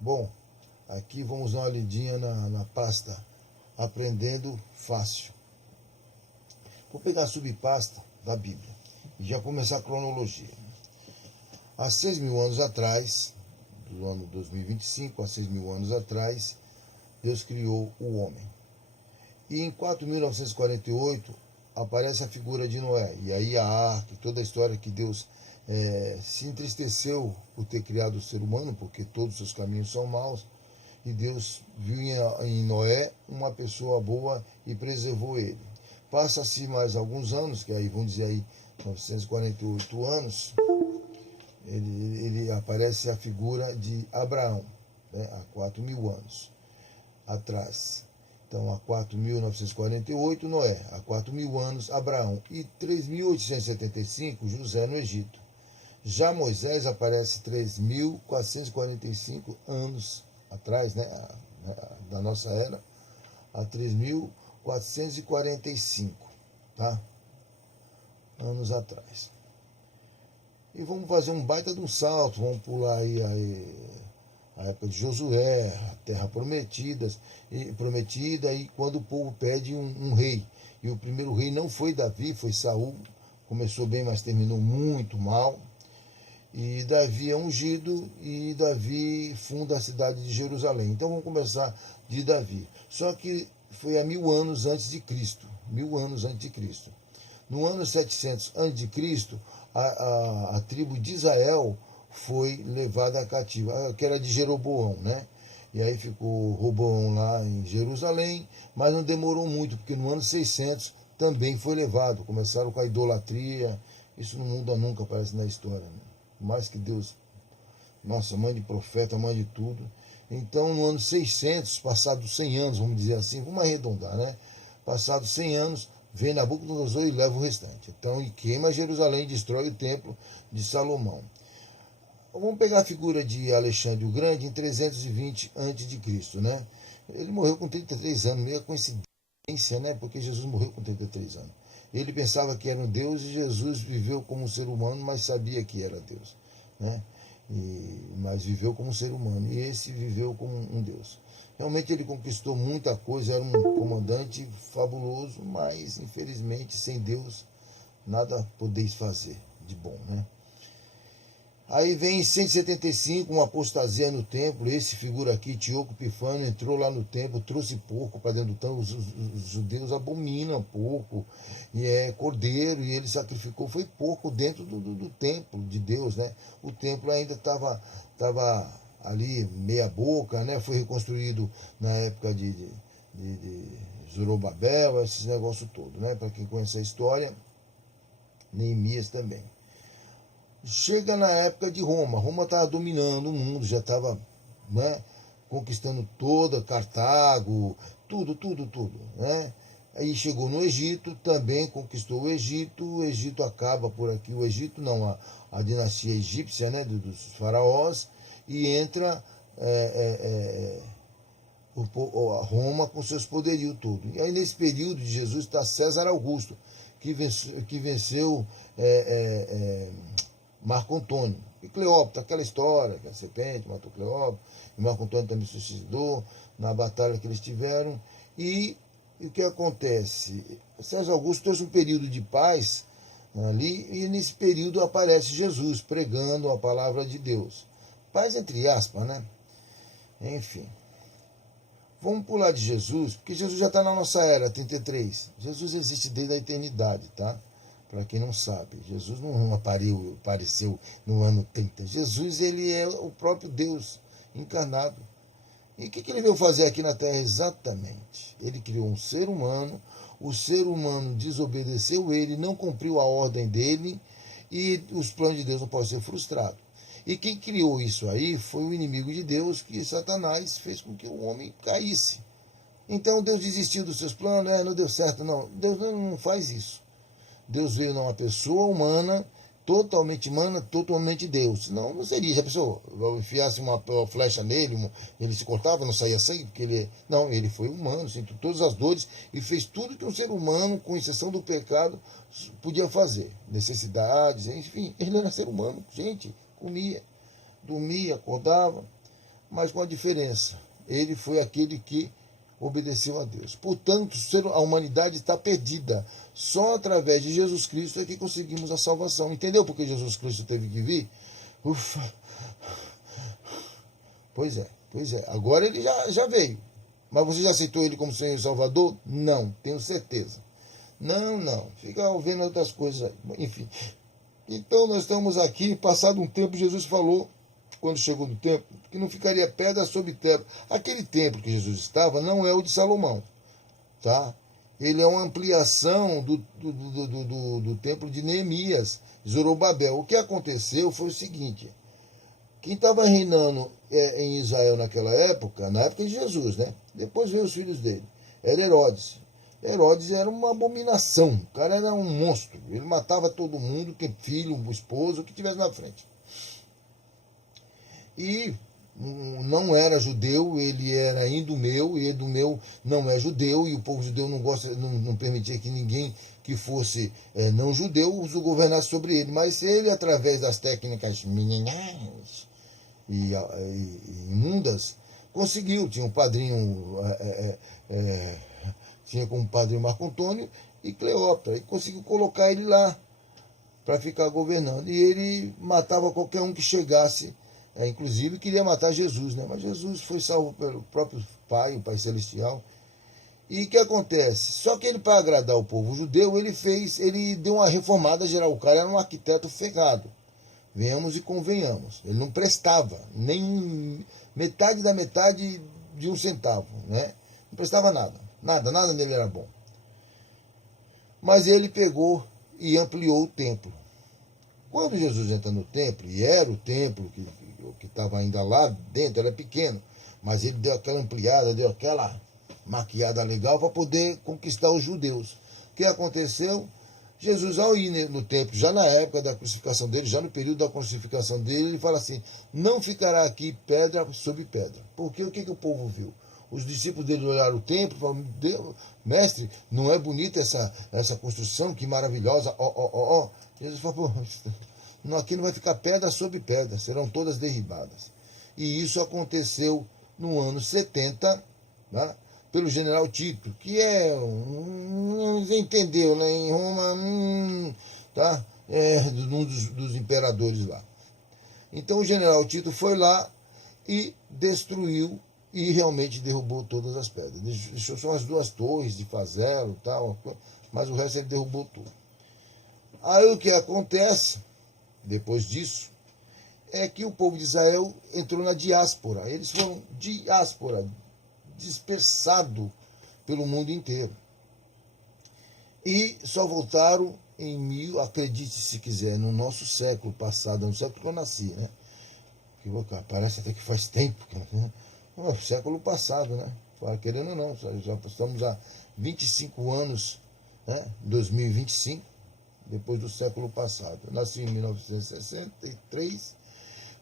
Bom, aqui vamos dar uma lidinha na pasta Aprendendo Fácil. Vou pegar a subpasta da Bíblia e já começar a cronologia. Há 6.000 anos atrás, do ano 2025, há 6.000 anos atrás, Deus criou o homem. E em 4.948 aparece a figura de Noé. E aí a arca, toda a história que Deus se entristeceu por ter criado o ser humano, porque todos os seus caminhos são maus, e Deus viu em Noé uma pessoa boa e preservou ele. Passa-se mais alguns anos, que aí vamos dizer aí 948 anos, ele aparece a figura de Abraão, né, há 4.000 anos atrás. Então, há 4.948, Noé. Há 4.000 anos, Abraão. E 3.875, José no Egito. Já Moisés aparece 3.445 anos atrás, né, da nossa era, a 3.445, tá? Anos atrás. E vamos fazer um baita de um salto, vamos pular aí a época de Josué, a terra prometida, e quando o povo pede um rei. E o primeiro rei não foi Davi, foi Saul. Começou bem, mas terminou muito mal. E Davi é ungido e Davi funda a cidade de Jerusalém. Então vamos começar de Davi. Só que foi há 1.000 anos antes de Cristo. 1.000 anos antes de Cristo. No ano 700 antes de Cristo, a tribo de Israel foi levada cativa, que era de Jeroboão, né? E aí ficou Roboão lá em Jerusalém, mas não demorou muito, porque no ano 600 também foi levado. Começaram com a idolatria, isso não muda nunca, parece, na história, né? Mais que Deus, nossa, mãe de profeta, mãe de tudo. Então, no ano 600, passados 100 anos, vamos dizer assim, vamos arredondar, né? Passados 100 anos, vem Nabucodonosor e leva o restante. Então, e queima Jerusalém e destrói o templo de Salomão. Vamos pegar a figura de Alexandre o Grande em 320 a.C., né? Ele morreu com 33 anos, meio coincidência, né? Porque Jesus morreu com 33 anos. Ele pensava que era um Deus e Jesus viveu como um ser humano, mas sabia que era Deus, né? Mas viveu como um ser humano, e esse viveu como um Deus. Realmente ele conquistou muita coisa, era um comandante fabuloso, mas infelizmente sem Deus nada podeis fazer de bom, né? Aí vem em 175, uma apostasia no templo. Esse figura aqui, Antíoco Epifânio, entrou lá no templo, trouxe porco para dentro do templo. Os judeus abominam porco, e cordeiro, e ele sacrificou, foi porco dentro do templo de Deus, né? O templo ainda estava ali meia boca, né? Foi reconstruído na época de Zorobabel, esses negócios todos, né? Para quem conhece a história, Neemias também. Chega na época de Roma. Roma estava dominando o mundo, já estava, né, conquistando toda Cartago, tudo, né? Aí chegou no Egito, também conquistou o Egito acaba por aqui, o Egito não, a dinastia egípcia, né, dos faraós, e entra Roma com seus poderios tudo. E aí nesse período de Jesus está César Augusto, que venceu Marco Antônio. E Cleópatra, aquela história, que a serpente matou Cleópatra, e Marco Antônio também se suicidou na batalha que eles tiveram. E o que acontece? César Augusto trouxe um período de paz ali, e nesse período aparece Jesus pregando a palavra de Deus. Paz entre aspas, né? Enfim. Vamos pular de Jesus, porque Jesus já está na nossa era, 33. Jesus existe desde a eternidade, tá? Para quem não sabe, Jesus não apareceu no ano 30. Jesus, ele é o próprio Deus encarnado. E o que ele veio fazer aqui na Terra exatamente? Ele criou um ser humano, o ser humano desobedeceu ele, não cumpriu a ordem dele, e os planos de Deus não podem ser frustrados. E quem criou isso aí foi o inimigo de Deus, que Satanás fez com que o homem caísse. Então Deus desistiu dos seus planos, não deu certo, não. Deus não faz isso. Deus veio numa pessoa humana, totalmente Deus. Senão não seria. Se a pessoa enfiasse uma flecha nele, ele se cortava, não saía sangue, porque ele. Não, ele foi humano, sentiu todas as dores e fez tudo que um ser humano, com exceção do pecado, podia fazer. Necessidades, enfim, ele era ser humano, gente, comia, dormia, acordava. mas com a diferença. Ele foi aquele que obedeceu a Deus. Portanto, a humanidade está perdida. Só através de Jesus Cristo é que conseguimos a salvação. Entendeu por que Jesus Cristo teve que vir? Ufa! Pois é. Agora ele já veio. Mas você já aceitou ele como Senhor e Salvador? Não, tenho certeza. Não. Fica vendo outras coisas aí. Enfim. Então nós estamos aqui, passado um tempo, Jesus falou, quando chegou no templo, que não ficaria pedra sobre pedra. Aquele templo que Jesus estava não é o de Salomão, tá? Ele é uma ampliação do templo de Neemias, Zorobabel. O que aconteceu foi o seguinte: quem estava reinando em Israel naquela época, na época de Jesus, né? Depois veio os filhos dele, era Herodes. Herodes era uma abominação, o cara era um monstro, ele matava todo mundo, filho, esposo, o que tivesse na frente. E não era judeu, ele era idumeu, e idumeu não é judeu, e o povo judeu não permitia que ninguém que fosse não judeu o governasse sobre ele, mas ele, através das técnicas meninas e imundas, conseguiu. Tinha um padrinho, tinha como padrinho Marco Antônio e Cleópatra, e conseguiu colocar ele lá para ficar governando, e ele matava qualquer um que chegasse. Inclusive queria matar Jesus, né? Mas Jesus foi salvo pelo próprio Pai, o Pai Celestial. E o que acontece? Só que ele, para agradar o povo judeu, ele deu uma reformada geral. O cara era um arquiteto ferrado. Venhamos e convenhamos. Ele não prestava nem metade da metade de um centavo, né? Não prestava nada. Nada nele era bom. Mas ele pegou e ampliou o templo. Quando Jesus entra no templo, e era o templo que estava ainda lá dentro, era pequeno, mas ele deu aquela ampliada, deu aquela maquiada legal para poder conquistar os judeus. O que aconteceu? Jesus, ao ir no templo, já na época da crucificação dele, já no período da crucificação dele, ele fala assim: não ficará aqui pedra sobre pedra. Porque o que o povo viu? Os discípulos dele olharam o templo e falaram: mestre, não é bonita essa construção? Que maravilhosa, ó. Jesus falou: pô, aqui não vai ficar pedra sobre pedra, serão todas derribadas. E isso aconteceu no ano 70, né, pelo general Tito, que você entendeu, né, em Roma, tá, um dos imperadores lá. Então o general Tito foi lá e destruiu e realmente derrubou todas as pedras. Deixou só as 2 torres de Fazelo e tal, mas o resto ele derrubou tudo. Aí o que acontece, depois disso, é que o povo de Israel entrou na diáspora. Eles foram diáspora, dispersado pelo mundo inteiro. E só voltaram acredite se quiser, no nosso século passado, no século que eu nasci, né? Parece até que faz tempo. Século passado, né? Querendo ou não, já estamos há 25 anos, né? 2025. Depois do século passado. Eu nasci em 1963,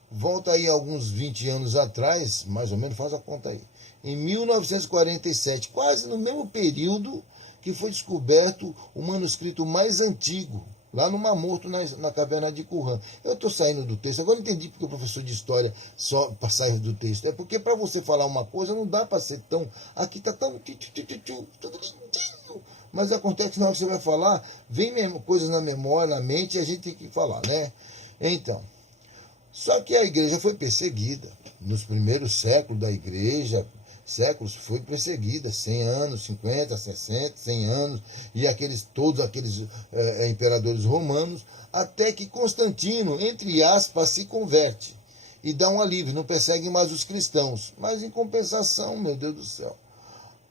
volta aí alguns 20 anos atrás, mais ou menos, faz a conta aí. Em 1947, quase no mesmo período que foi descoberto o manuscrito mais antigo, lá no Mar Morto, na caverna de Qumran. Eu estou saindo do texto, agora entendi porque o professor de história só sair do texto. É porque para você falar uma coisa não dá para ser tão... Aqui está tão... tudo lindinho. Mas acontece que na hora que você vai falar, vem mesmo coisas na memória, na mente, e a gente tem que falar, né? Então, só que a igreja foi perseguida. Nos primeiros séculos da igreja, foi perseguida, 100 anos, 50, 60, 100 anos, e todos aqueles imperadores romanos, até que Constantino, entre aspas, se converte e dá um alívio, não persegue mais os cristãos. Mas em compensação, meu Deus do céu,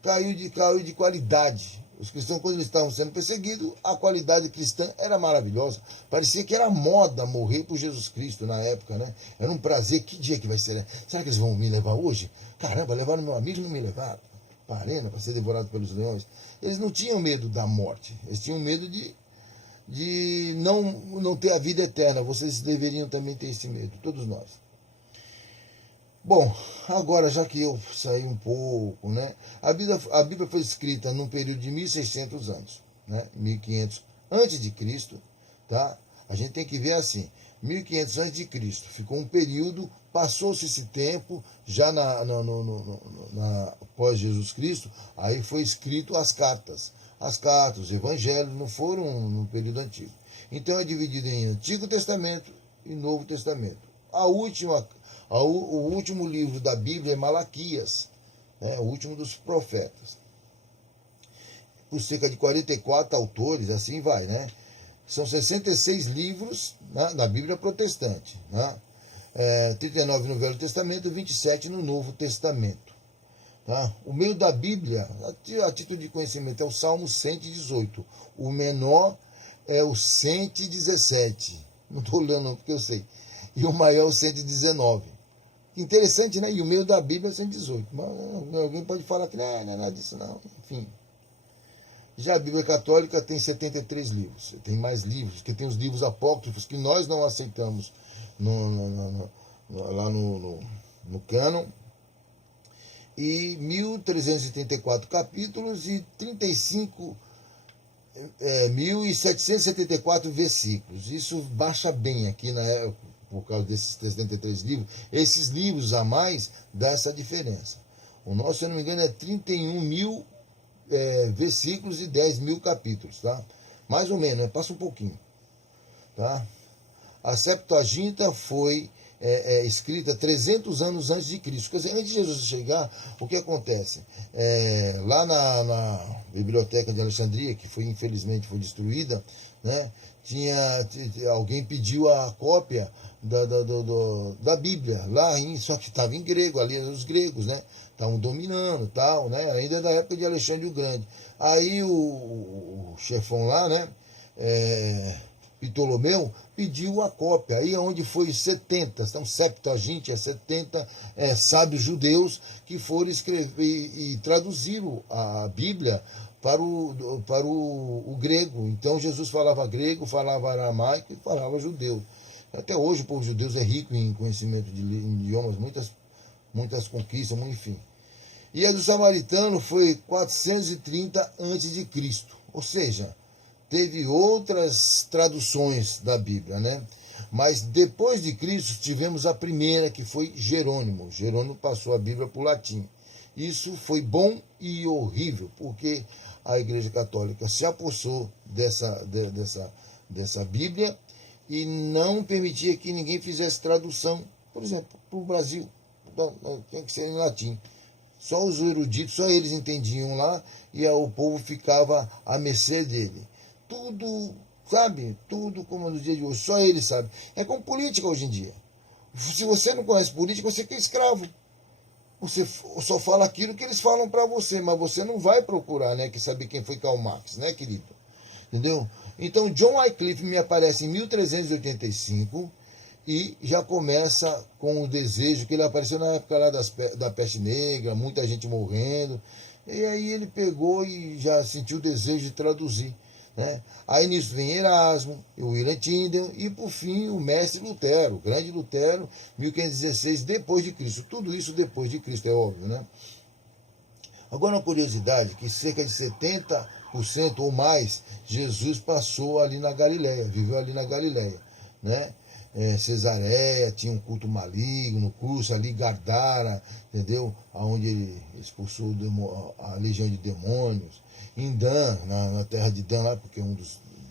caiu de qualidade. Os cristãos, quando eles estavam sendo perseguidos, a qualidade cristã era maravilhosa. Parecia que era moda morrer por Jesus Cristo na época, né? Era um prazer. Que dia que vai ser, né? Será que eles vão me levar hoje? Caramba, levaram meu amigo e não me levaram para a arena para ser devorado pelos leões. Eles não tinham medo da morte. Eles tinham medo de não ter a vida eterna. Vocês deveriam também ter esse medo, todos nós. Bom, agora já que eu saí um pouco, né? A Bíblia foi escrita num período de 1.600 anos, né? 1.500 antes de Cristo, tá? A gente tem que ver assim, 1500 a.C. Ficou um período, passou-se esse tempo, já após Jesus Cristo, aí foi escrito as cartas. As cartas, os evangelhos, não foram no período antigo. Então é dividido em Antigo Testamento e Novo Testamento. O último livro da Bíblia é Malaquias, né, o último dos profetas. Por cerca de 44 autores, assim vai, né? São 66 livros, né, na Bíblia protestante, né? 39 no Velho Testamento e 27 no Novo Testamento. Tá? O meio da Bíblia, a título de conhecimento, é o Salmo 118. O menor é o 117. Não estou olhando não, porque eu sei. E o maior é o 119. Interessante, né? E o meio da Bíblia é o 118. Mas alguém pode falar que não é nada disso, não. Enfim. Já a Bíblia Católica tem 73 livros. Tem mais livros, porque tem os livros apócrifos que nós não aceitamos lá no cânon. E 1.384 capítulos e 1.774 versículos. Isso baixa bem aqui por causa desses 73 livros. Esses livros a mais dá essa diferença. O nosso, se eu não me engano, é 31 mil versículos e 10 mil capítulos, tá? Mais ou menos, passa um pouquinho, tá? A Septuaginta foi escrita 300 anos antes de Cristo. Quer dizer, antes de Jesus chegar, o que acontece? Lá na Biblioteca de Alexandria, que infelizmente foi destruída, né? Alguém pediu a cópia da Bíblia, só que estava em grego, ali os gregos, né? Estavam dominando, tal, né? Ainda da época de Alexandre o Grande. Aí o chefão lá, né? Ptolomeu pediu a cópia, aí onde foi 70, então Septuaginta, 70 sábios judeus que foram escrever e traduziram a Bíblia para o grego. Então Jesus falava grego, falava aramaico e falava judeu. Até hoje o povo judeu é rico em conhecimento de idiomas, muitas conquistas, enfim. E a do samaritano foi 430 a.C., ou seja, teve outras traduções da Bíblia, né? Mas depois de Cristo tivemos a primeira, que foi Jerônimo. Jerônimo passou a Bíblia para o latim. Isso foi bom e horrível, porque a Igreja Católica se apossou dessa Bíblia e não permitia que ninguém fizesse tradução, por exemplo, para o Brasil. Tem que ser em latim. Só os eruditos, só eles entendiam lá e o povo ficava à mercê dele. Tudo, sabe? Tudo como nos dias de hoje, só eles sabem. É como política hoje em dia. Se você não conhece política, você é escravo. Você só fala aquilo que eles falam para você, mas você não vai procurar, né? Que saber quem foi Karl Marx, né, querido? Entendeu? Então, John Wycliffe me aparece em 1385 e já começa com o desejo, que ele apareceu na época lá da peste negra, muita gente morrendo, e aí ele pegou e já sentiu o desejo de traduzir, né? Aí nisso vem Erasmo, o William Tyndale e por fim o mestre Lutero, o grande Lutero, 1516 depois de Cristo. Tudo isso depois de Cristo, é óbvio, né? Agora uma curiosidade, que cerca de 70% ou mais Jesus passou ali na Galileia, viveu ali na Galileia, né? Cesareia, tinha um culto maligno, curso ali, Gardara, entendeu? Onde ele expulsou a legião de demônios. Em Dan, na terra de Dan, lá, porque é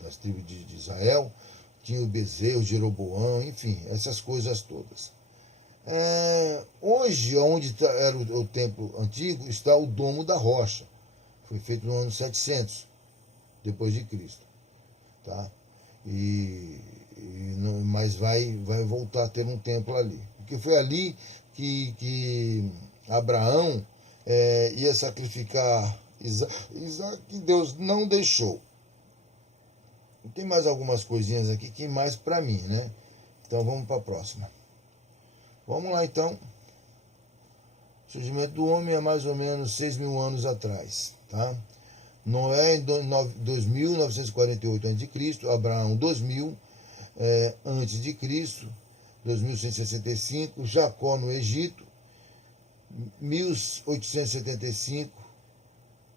das tribos de Israel, tinha o Bezerro, Jeroboão, enfim, essas coisas todas. Hoje, onde era o templo antigo, está o Domo da Rocha. Foi feito no ano 700, depois de Cristo. Tá? Mas vai voltar a ter um templo ali. Porque foi ali que Abraão ia sacrificar Isaac, que Deus não deixou. Tem mais algumas coisinhas aqui que mais para mim, né? Então vamos para a próxima. Vamos lá então. O surgimento do homem é mais ou menos 6.000 anos atrás, tá? Noé em 2.948 a.C., Abraão 2.000 a.C., 2.165, Jacó no Egito, 1.875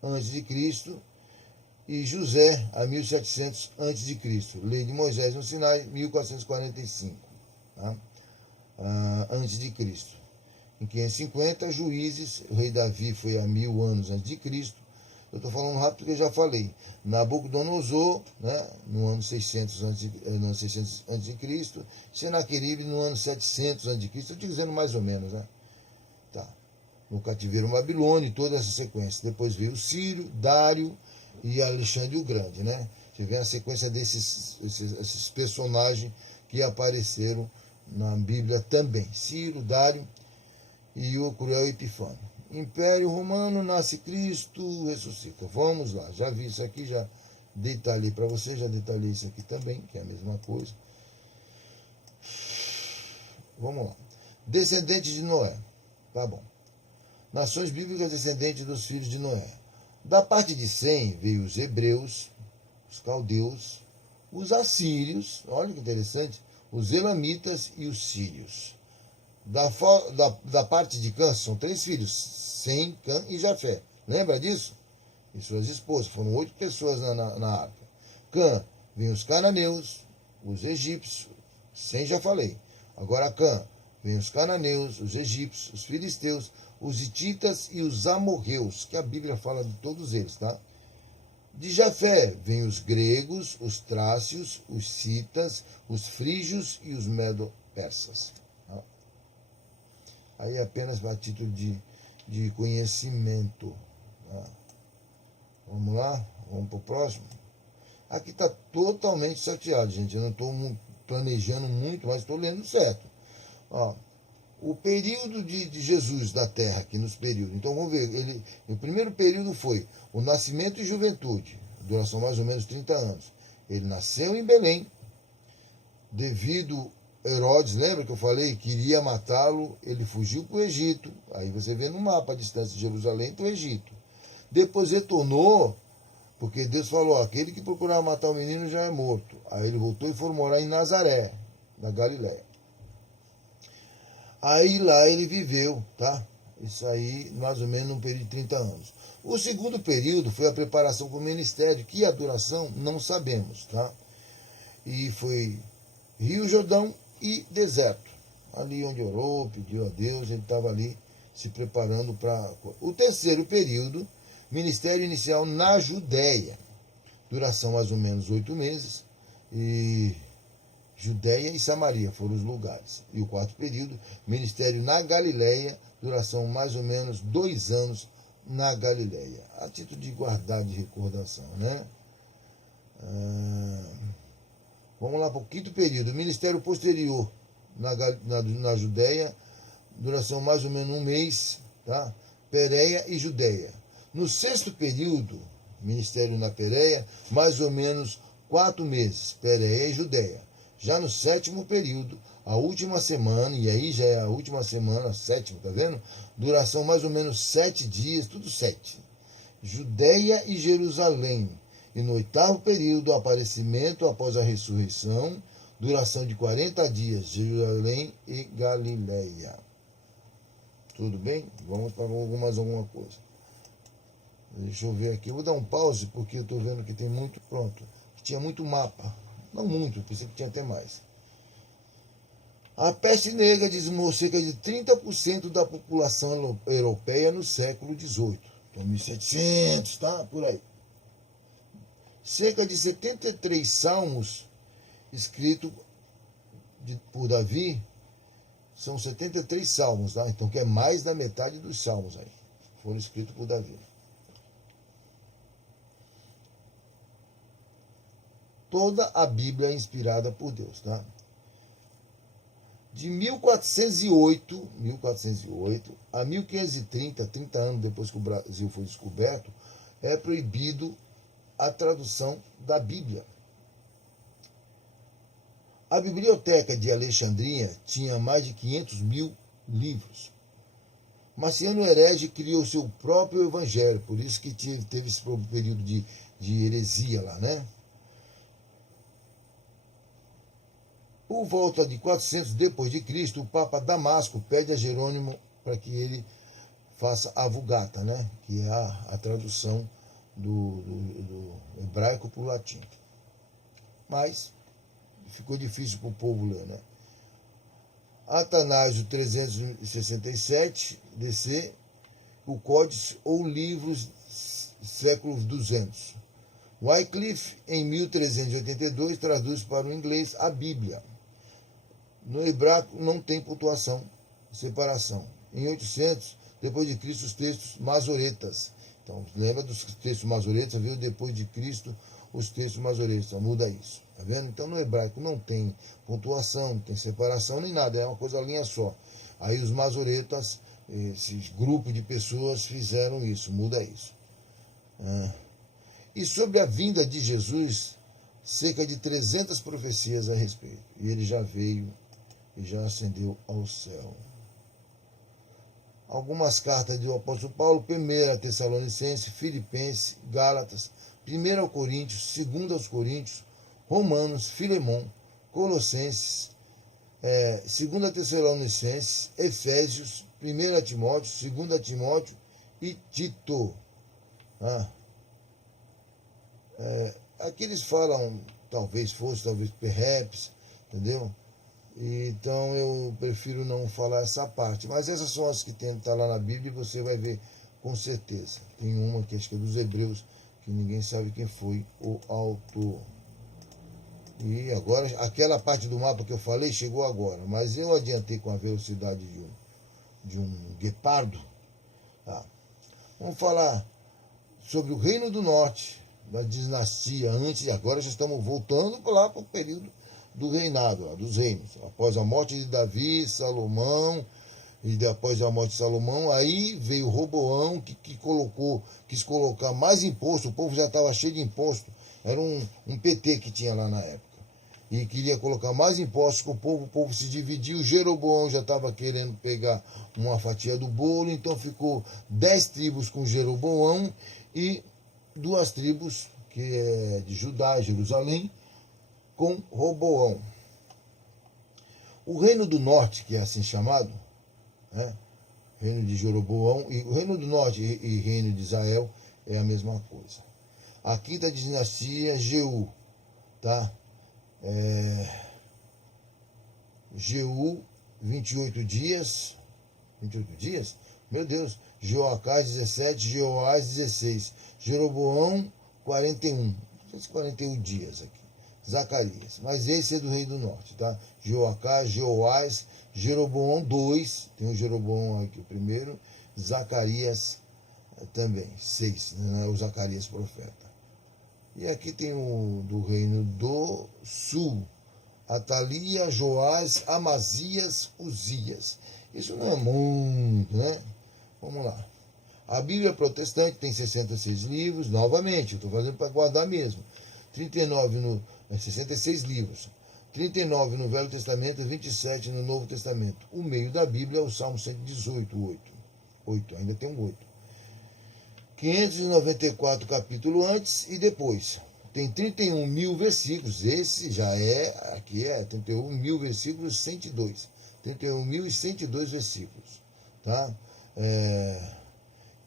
a.C., e José a 1.700 a.C., Lei de Moisés no Sinai, 1.445. tá? Antes de Cristo. Em 550, Juízes, o rei Davi foi há 1000 anos antes de Cristo. Eu estou falando rápido porque eu já falei. Nabucodonosor, né, no ano 600 antes de Cristo. Senaqueribe no ano 700 antes de Cristo. Estou dizendo mais ou menos, né? Tá. No cativeiro babilônio, toda essa sequência. Depois veio Ciro, Dário e Alexandre o Grande, né? Você vê a sequência esses personagens que apareceram na Bíblia também. Ciro, Dário e o cruel Epifânio. Império Romano, nasce Cristo, ressuscita. Vamos lá, já vi isso aqui, já detalhei para você, já detalhei isso aqui também, que é a mesma coisa. Vamos lá. Descendentes de Noé. Tá bom. Nações bíblicas descendentes dos filhos de Noé. Da parte de Sem veio os hebreus, os caldeus, os assírios, olha que interessante, os elamitas e os sírios. Da parte de Cã, são 3 filhos, Sem, Cã e Jafé. Lembra disso? E suas esposas. Foram 8 pessoas na arca. Cã, vem os cananeus, os egípcios. Sem já falei. Agora Cã, vem os cananeus, os egípcios, os filisteus, os hititas e os amorreus, que a Bíblia fala de todos eles, tá? De Jafé vem os gregos, os trácios, os citas, os frígios e os medo-persas. Aí apenas a título de conhecimento. Tá? Vamos lá? Vamos para o próximo? Aqui está totalmente certeado, gente. Eu não estou planejando muito, mas estou lendo certo. Ó, o período de Jesus na Terra, aqui nos períodos. Então vamos ver. O primeiro período foi o nascimento e juventude, duração mais ou menos 30 anos. Ele nasceu em Belém, devido Herodes, lembra que eu falei que iria matá-lo, ele fugiu para o Egito. Aí você vê no mapa a distância de Jerusalém para o Egito. Depois retornou, porque Deus falou, aquele que procurar matar o menino já é morto. Aí ele voltou e foi morar em Nazaré, na Galiléia. Aí lá ele viveu, tá? Isso aí mais ou menos num período de 30 anos. O segundo período foi a preparação para o ministério, que a duração não sabemos, tá? E foi Rio Jordão e deserto. Ali onde orou, pediu a Deus, ele estava ali se preparando para... O terceiro período, ministério inicial na Judéia. Duração mais ou menos 8 meses. E Judéia e Samaria foram os lugares. E o quarto período, ministério na Galiléia, duração mais ou menos 2 anos na Galiléia. A título de guardar de recordação, né? Vamos lá para o quinto período, ministério posterior na Judéia, duração mais ou menos 1 mês, tá? Pérea e Judéia. No sexto período, ministério na Pérea, mais ou menos 4 meses, Pérea e Judéia. Já no sétimo período, a última semana, e aí já é a última semana, a sétima, tá vendo? Duração mais ou menos 7 dias, tudo 7. Judéia e Jerusalém. E no oitavo período, aparecimento após a ressurreição, duração de 40 dias, Jerusalém e Galiléia. Tudo bem? Vamos para alguma coisa. Deixa eu ver aqui. Eu vou dar um pause, porque eu estou vendo que tem muito pronto. Tinha muito mapa. Não muito, pensei que tinha até mais. A peste negra dizimou cerca de 30% da população europeia no século XVIII. Então, 1700, tá? Por aí. Cerca de 73 salmos escritos por Davi, são 73 salmos, tá? Então que é mais da metade dos salmos aí, foram escritos por Davi. Toda a Bíblia é inspirada por Deus, tá? De 1408 a 1530, 30 anos depois que o Brasil foi descoberto, é proibido a tradução da Bíblia. A Biblioteca de Alexandria tinha mais de 500 mil livros. Marciano Herege criou seu próprio evangelho, por isso que teve esse período de heresia lá, né? Por volta de 400 depois de Cristo, o Papa Damasco pede a Jerônimo para que ele faça a Vulgata, né? Que é a tradução do hebraico para o latim. Mas ficou difícil para o povo ler, né? Atanásio 367 DC, o Códice ou Livros século 200. Wycliffe, em 1382, traduz para o inglês a Bíblia. No hebraico não tem pontuação, separação. Em 800, depois de Cristo, os textos masoretas. Então, lembra dos textos masoretas? Veio depois de Cristo os textos masoretas. Então, muda isso. Tá vendo? Então, no hebraico não tem pontuação, não tem separação nem nada. É uma coisa linha só. Aí os masoretas, esse grupo de pessoas fizeram isso. Muda isso. E sobre a vinda de Jesus, cerca de 300 profecias a respeito. E ele já veio e já ascendeu ao céu. Algumas cartas do apóstolo Paulo: 1 Tessalonicenses, Filipenses, Gálatas, 1 Coríntios, 2 Coríntios, Romanos, Filemão, Colossenses, 2 Tessalonicenses, Efésios, 1 Timóteo, 2 Timóteo e Tito. Aqui eles falam, talvez perhaps, entendeu? Então eu prefiro não falar essa parte. Mas essas são as que estão lá na Bíblia e você vai ver com certeza. Tem uma que acho que é dos Hebreus, que ninguém sabe quem foi o autor. E agora, aquela parte do mapa que eu falei chegou agora, mas eu adiantei com a velocidade de um guepardo. Vamos falar sobre o Reino do Norte, da dinastia antes e agora já estamos voltando lá para o período do reinado, dos reinos. Após a morte de Davi, Salomão, e após a morte de Salomão, aí veio Roboão, que quis colocar mais imposto. O povo já estava cheio de imposto. Era um PT que tinha lá na época. E queria colocar mais impostos com o povo se dividiu. Jeroboão já estava querendo pegar uma fatia do bolo, então ficou 10 tribos com Jeroboão e 2 tribos, que é de Judá, Jerusalém, com Roboão. O Reino do Norte, que é assim chamado, Reino de Jeroboão, e o Reino do Norte e Reino de Israel é a mesma coisa. A quinta dinastia, Jeú, tá? Jeú, 28 dias, meu Deus, Jeoacás 17, Jeoás 16, Jeroboão 41, 41 dias aqui, Zacarias, mas esse é do Rei do Norte, tá? Jeoacás, Jeoás, Jeroboão 2, tem o Jeroboão aqui o primeiro, Zacarias também, 6, né? O Zacarias profeta. E aqui tem o do Reino do Sul, Atalia, Joás, Amazias, Uzias. Isso não é muito, né? Vamos lá. A Bíblia protestante tem 66 livros, novamente, eu estou fazendo para guardar mesmo. 66 livros. 39 no Velho Testamento e 27 no Novo Testamento. O meio da Bíblia é o Salmo 118, 8. Ainda tem um 8. 594 capítulos antes e depois. Tem 31 mil versículos. Esse já aqui é 31 mil versículos, 102. 31.102 versículos. Tá?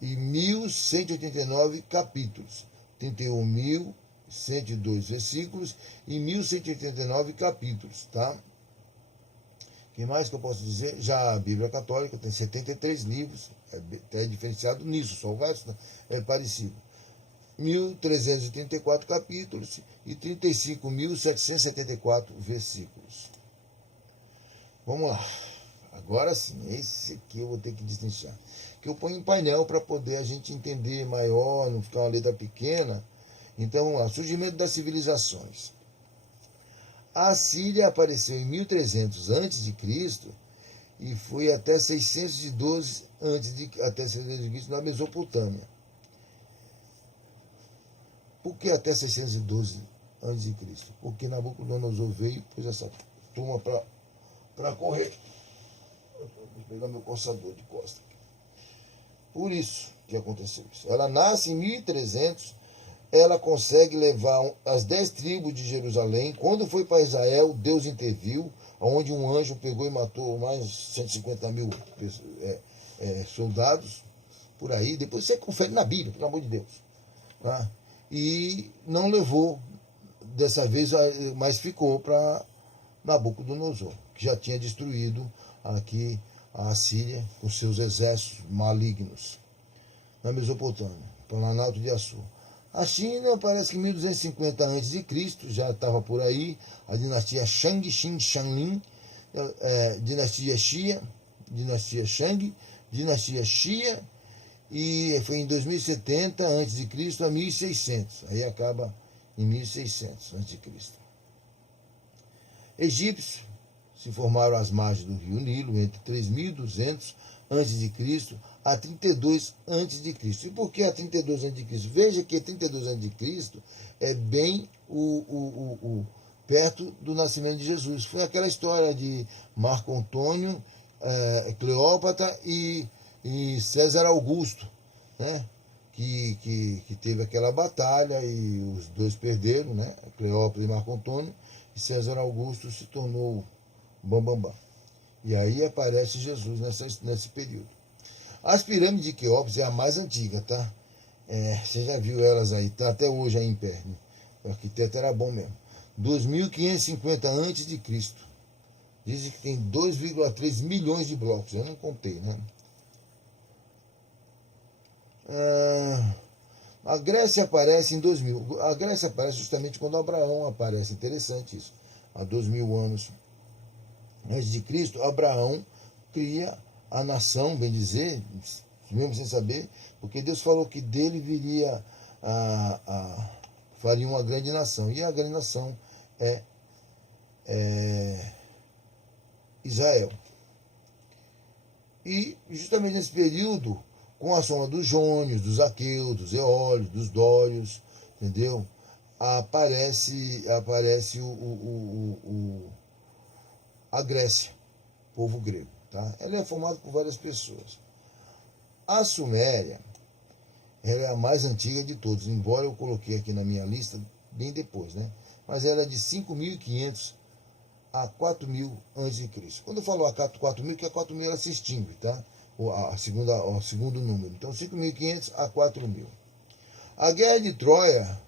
E 1.189 capítulos. 31.102 versículos e 1.189 capítulos. Tá? O que mais que eu posso dizer? Já a Bíblia Católica tem 73 livros. É diferenciado nisso, só o resto é parecido. 1.334 capítulos e 35.774 versículos. Vamos lá. Agora sim, esse aqui eu vou ter que destrinchar. Que eu ponho em painel para poder a gente entender maior, não ficar uma letra pequena. Então vamos lá. Surgimento das civilizações. A Assíria apareceu em 1300 a.C. e foi até 612 até 612 na Mesopotâmia. Por que até 612 a.C.? Porque Nabucodonosor veio e pôs essa turma para correr. Vou pegar meu coçador de costa. Por isso que aconteceu isso. Ela nasce em 1300, ela consegue levar as 10 tribos de Jerusalém. Quando foi para Israel, Deus interviu, onde um anjo pegou e matou mais 150 mil soldados por aí. Depois você confere na Bíblia, pelo amor de Deus. Tá? E não levou dessa vez, mas ficou para Nabucodonosor, que já tinha destruído aqui a Assíria com seus exércitos malignos na Mesopotâmia, Planalto de Assur. A China parece que em 1250 a.C. já estava por aí, a dinastia Shang, Xin, Shanlin, dinastia Xia, dinastia Shang, dinastia Xia, e foi em 2070 a.C. a 1600, aí acaba em 1600 a.C. Egípcios se formaram às margens do rio Nilo entre 3200 a.C. a 32 a.C. E por que a 32 a.C.? Veja que 32 a.C. é bem perto do nascimento de Jesus. Foi aquela história de Marco Antônio, Cleópatra e César Augusto, né? Que teve aquela batalha e os dois perderam, né? Cleópatra e Marco Antônio, e César Augusto se tornou bambambam. E aí aparece Jesus nesse período. As pirâmides de Quéops é a mais antiga, tá? Você já viu elas aí, tá até hoje aí em pé. Né? O arquiteto era bom mesmo. 2550 a.C. Dizem que tem 2,3 milhões de blocos. Eu não contei, né? A Grécia aparece em 2000. A Grécia aparece justamente quando Abraão aparece. Interessante isso. Há 2000 anos antes de Cristo, Abraão cria a nação, bem dizer, mesmo sem saber, porque Deus falou que dele viria faria uma grande nação. E a grande nação é Israel. E justamente nesse período, com a soma dos jônios, dos aqueus, dos eólios, dos dórios, entendeu? Aparece a Grécia, povo grego. Tá? Ela é formada por várias pessoas. A Suméria, ela é a mais antiga de todos, embora eu coloquei aqui na minha lista bem depois, né? Mas ela é de 5.500 a 4.000 a.C. Quando eu falo a 4.000, que a 4.000 ela se extingue, tá? O segundo número. Então, 5.500 a 4.000. A Guerra de Troia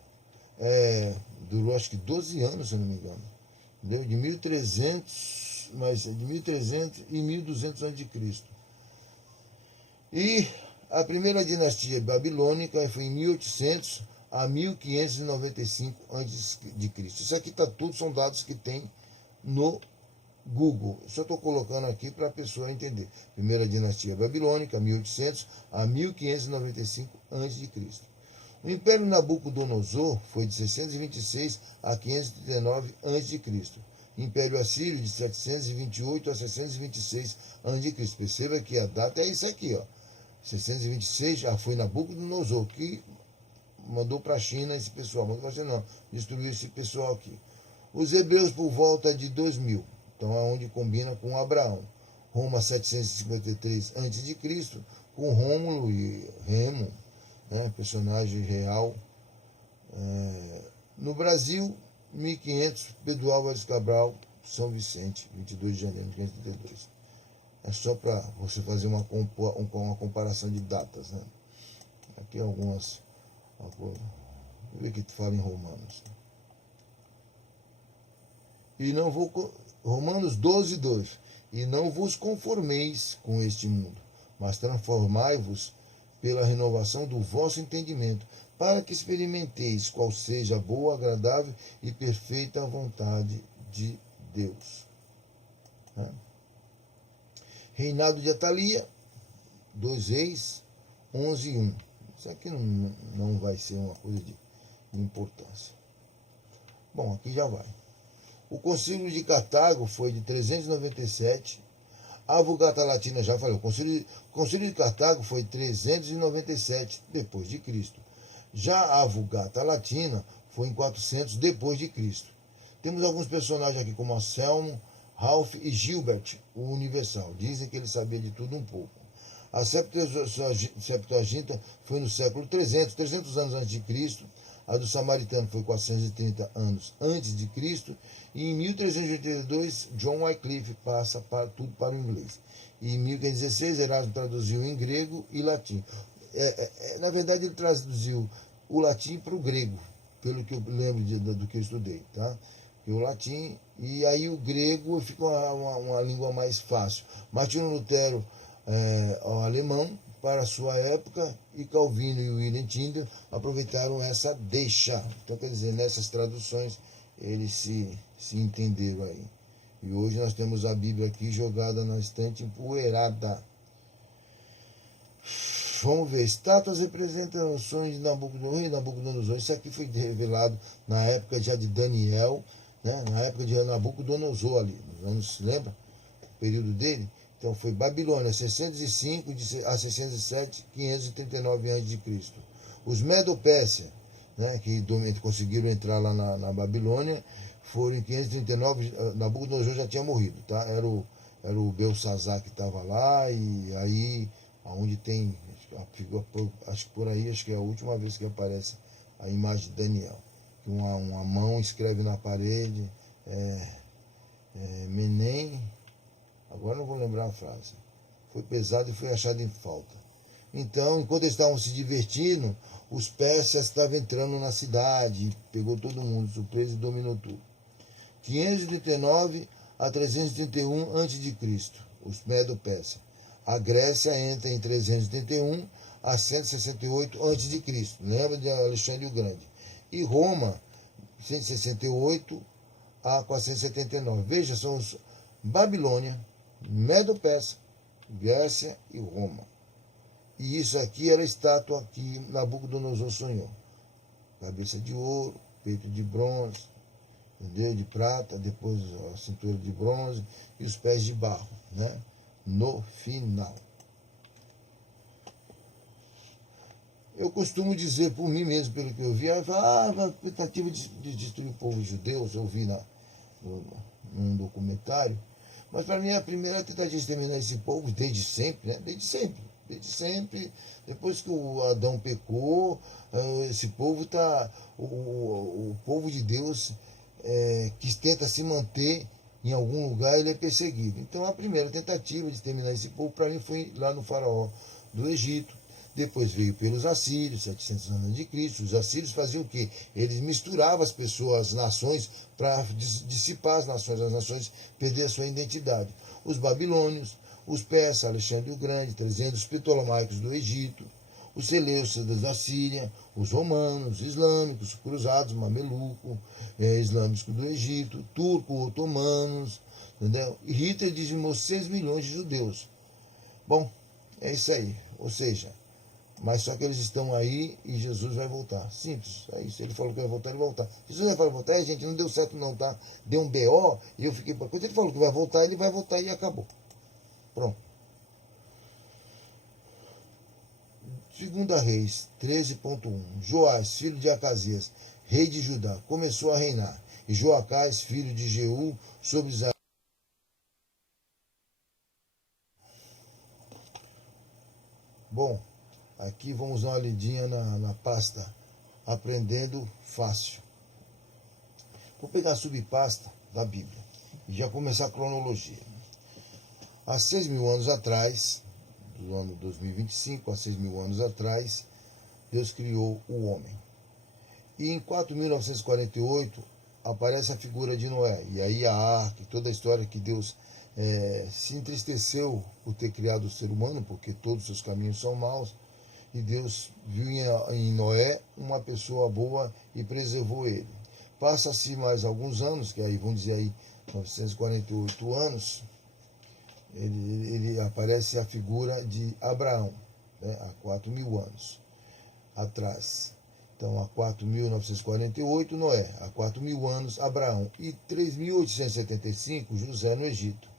durou acho que 12 anos, se eu não me engano. Entendeu? De 1300, mas de 1300 e 1200 a.C. E a primeira dinastia babilônica foi em 1800 a 1595 a.C. Isso aqui tá tudo, são dados que tem no Google. Só estou colocando aqui para a pessoa entender. Primeira dinastia babilônica, 1800 a 1595 a.C. O Império Nabucodonosor foi de 626 a 539 a.C. O Império Assírio de 728 a 626 a.C. Perceba que a data é isso aqui, ó. 626 já foi Nabucodonosor, que mandou para a China esse pessoal. Mandou para a China não, destruiu esse pessoal aqui. Os hebreus por volta de 2000, então é onde combina com Abraão. Roma 753 a.C., com Rômulo e Remo, né, personagem real. No Brasil, 1500, Pedro Álvares Cabral, São Vicente, 22 de janeiro de 532. É só para você fazer uma comparação de datas. Né? Aqui algumas. Vou ver que fala em Romanos. Romanos 12, 2. E não vos conformeis com este mundo, mas transformai-vos pela renovação do vosso entendimento, para que experimenteis qual seja a boa, agradável e perfeita vontade de Deus. Reinado de Atalia, 2 Reis, 11 e 1. Isso aqui não vai ser uma coisa de importância. Bom, aqui já vai. O Concílio de Cartago foi de 397. A Vulgata Latina, já falei, o Concílio de Cartago foi 397 depois de Cristo. Já a Vulgata Latina foi em 400 depois de Cristo. Temos alguns personagens aqui como Anselmo, Ralph e Gilbert, o Universal. Dizem que ele sabia de tudo um pouco. A Septuaginta foi no século 300 anos antes de Cristo. A do Samaritano foi 430 anos antes de Cristo. E em 1382, John Wycliffe passa tudo para o inglês. E em 1516, Erasmo traduziu em grego e latim. Na verdade, ele traduziu o latim para o grego, pelo que eu lembro do que eu estudei. Tá? que o latim, e aí o grego fica uma língua mais fácil. Martinho Lutero, o alemão, para a sua época, e Calvino e William Tyndale aproveitaram essa deixa. Então, quer dizer, nessas traduções, eles se entenderam aí. E hoje nós temos a Bíblia aqui jogada na estante empoeirada. Vamos ver, estátuas representam os sonhos de Nabucodonosor. Isso aqui foi revelado na época já de Daniel, né? Na época de Nabucodonosor ali, nos anos, lembra? O período dele. Então foi Babilônia, 605 a 607, 539 a.C. Os Medo-Pérsia, né, que conseguiram entrar lá na Babilônia, foram em 539, Nabucodonosor já tinha morrido, tá? Era o Belsazar que estava lá, e aí, onde tem, acho que por aí, acho que é a última vez que aparece a imagem de Daniel. Que uma mão escreve na parede, Menem, agora não vou lembrar a frase. Foi pesado e foi achado em falta. Então, enquanto eles estavam se divertindo, os persas estavam entrando na cidade, pegou todo mundo de surpresa e dominou tudo. 539 a 331 a.C., os Medo-Persas. A Grécia entra em 331 a 168 a.C., lembra de Alexandre o Grande. E Roma, 168 a 479. Veja, são os Babilônia, Medo-Persa, Grécia e Roma. E isso aqui era a estátua que Nabucodonosor sonhou. Cabeça de ouro, peito de bronze, entendeu? De prata, depois a cintura de bronze e os pés de barro, né? No final. Eu costumo dizer por mim mesmo, pelo que eu vi, a tentativa de destruir o povo judeu, eu vi num documentário, mas para mim a primeira tentativa de exterminar esse povo desde sempre, né? Desde sempre, depois que o Adão pecou, esse povo está, o povo de Deus que tenta se manter em algum lugar, ele é perseguido. Então a primeira tentativa de exterminar esse povo para mim foi lá no faraó do Egito. Depois veio pelos assírios, 700 anos antes de Cristo. Os assírios faziam o quê? Eles misturavam as pessoas, as nações, para dissipar as nações perder a sua identidade. Os babilônios, os persas, Alexandre o Grande, trazendo os ptolomaicos do Egito, os seleucidas da Síria, os romanos, islâmicos, cruzados, mameluco, islâmicos do Egito, turco-otomanos, entendeu? E Hitler dizimou 6 milhões de judeus. Bom, é isso aí. Ou seja, mas só que eles estão aí e Jesus vai voltar. Simples. É isso. Ele falou que vai voltar, ele vai voltar. Jesus vai voltar, gente, não deu certo não, tá? Deu um BO e eu fiquei... Quando ele falou que vai voltar, ele vai voltar e acabou. Pronto. 2 Reis 13.1. Joás, filho de Acasias, rei de Judá, começou a reinar. E Joacás, filho de Jeú, sobre Israel. Bom, aqui vamos dar uma lidinha na pasta Aprendendo Fácil. Vou pegar a subpasta da Bíblia e já começar a cronologia. Há 6.000 anos atrás, do ano 2025, há 6.000 anos atrás, Deus criou o homem. E em 4.948 aparece a figura de Noé. E aí a arca, toda a história que Deus se entristeceu por ter criado o ser humano, porque todos os seus caminhos são maus. E Deus viu em Noé uma pessoa boa e preservou ele. Passa-se mais alguns anos, que aí vamos dizer aí 948 anos, ele aparece a figura de Abraão, né, há 4.000 anos atrás. Então, há 4.948, Noé, há 4.000 anos, Abraão, e 3.875, José no Egito.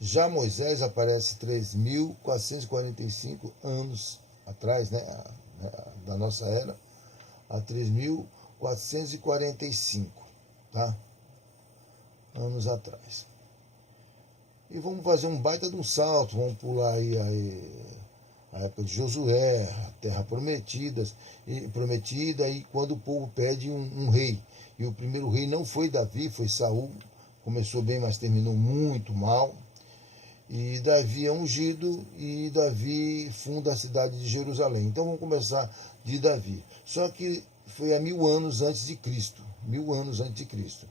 Já Moisés aparece 3.445 anos atrás, né, da nossa era, a 3.445, tá? Anos atrás. E vamos fazer um baita de um salto, vamos pular aí a época de Josué, a terra prometida, e quando o povo pede um rei. E o primeiro rei não foi Davi, foi Saul. Começou bem, mas terminou muito mal. E Davi é ungido e Davi funda a cidade de Jerusalém. Então vamos começar de Davi. Só que foi há 1.000 anos antes de Cristo. 1.000 anos antes de Cristo.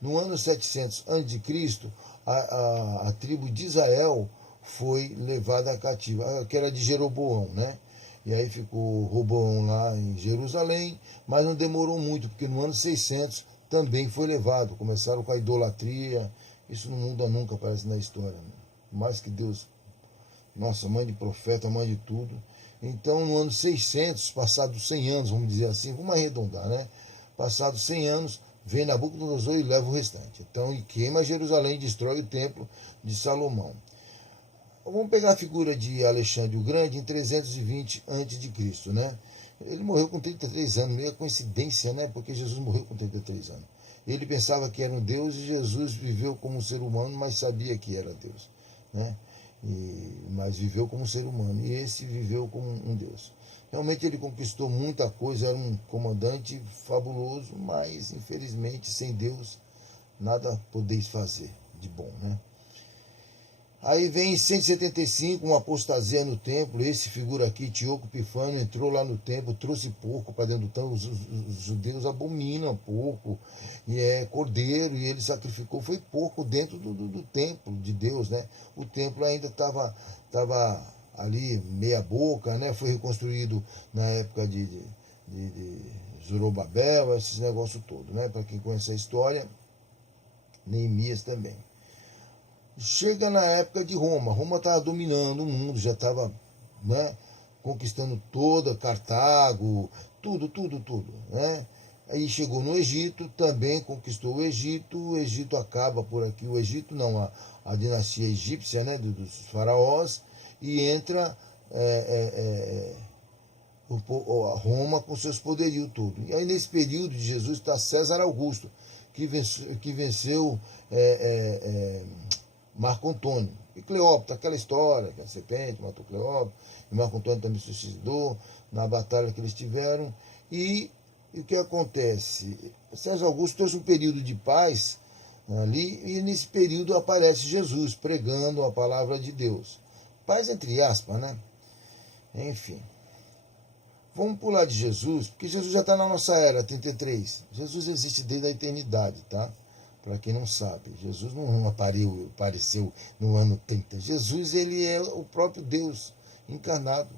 No ano 700 a.C., a tribo de Israel foi levada cativa, que era de Jeroboão, né? E aí ficou Roboão lá em Jerusalém, mas não demorou muito, porque no ano 600 também foi levado. Começaram com a idolatria, isso não muda nunca, aparece na história. Mais que Deus, nossa, mãe de profeta, mãe de tudo. Então, no ano 600, passados 100 anos, vamos dizer assim, vamos arredondar, né? Passados 100 anos, vem Nabucodonosor e leva o restante. Então, e queima Jerusalém, destrói o templo de Salomão. Vamos pegar a figura de Alexandre o Grande em 320 a.C., né? Ele morreu com 33 anos, meio coincidência, né? Porque Jesus morreu com 33 anos. Ele pensava que era um Deus e Jesus viveu como um ser humano, mas sabia que era Deus, né? Mas viveu como um ser humano, e esse viveu como um Deus. Realmente ele conquistou muita coisa, era um comandante fabuloso, mas infelizmente sem Deus nada podeis fazer de bom, né? Aí vem em 175, uma apostasia no templo. Esse figura aqui, Antíoco Epifânio, entrou lá no templo, trouxe porco para dentro do templo. Os judeus abominam porco, e cordeiro, e ele sacrificou, foi porco dentro do templo de Deus, né? O templo ainda estava ali meia boca, né? Foi reconstruído na época de Zorobabel, esses negócios todos, né? Para quem conhece a história, Neemias também. Chega na época de Roma. Roma estava dominando o mundo, já estava, né, conquistando toda Cartago, tudo, né? Aí chegou no Egito, também conquistou o Egito acaba por aqui, o Egito não, a dinastia egípcia, né, dos faraós, e entra a Roma com seus poderios tudo. E aí nesse período de Jesus está César Augusto, que venceu Marco Antônio. E Cleópatra, aquela história, que a serpente matou Cleópatra, e Marco Antônio também se suicidou na batalha que eles tiveram. E o que acontece? César Augusto trouxe um período de paz ali, e nesse período aparece Jesus pregando a palavra de Deus. Paz entre aspas, né? Enfim. Vamos pular de Jesus, porque Jesus já está na nossa era, 33. Jesus existe desde a eternidade, tá? Para quem não sabe, Jesus não apareceu no ano 30. Jesus, ele é o próprio Deus encarnado.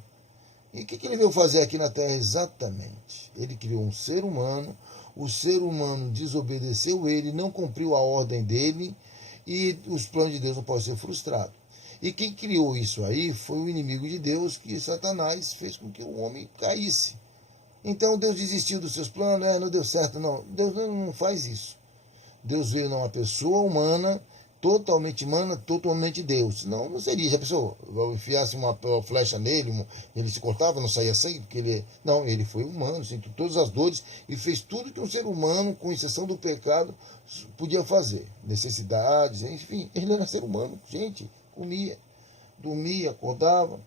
E o que ele veio fazer aqui na Terra exatamente? Ele criou um ser humano, o ser humano desobedeceu ele, não cumpriu a ordem dele, e os planos de Deus não podem ser frustrados. E quem criou isso aí foi o inimigo de Deus, que Satanás fez com que o homem caísse. Então Deus desistiu dos seus planos, não deu certo, não. Deus não faz isso. Deus veio numa pessoa humana, totalmente Deus. Não seria. Se a pessoa enfiasse uma flecha nele, ele se cortava, não saía sangue, porque ele. Não, ele foi humano, sentiu todas as dores e fez tudo que um ser humano, com exceção do pecado, podia fazer. Necessidades, enfim, ele era ser humano, gente, comia, dormia, acordava,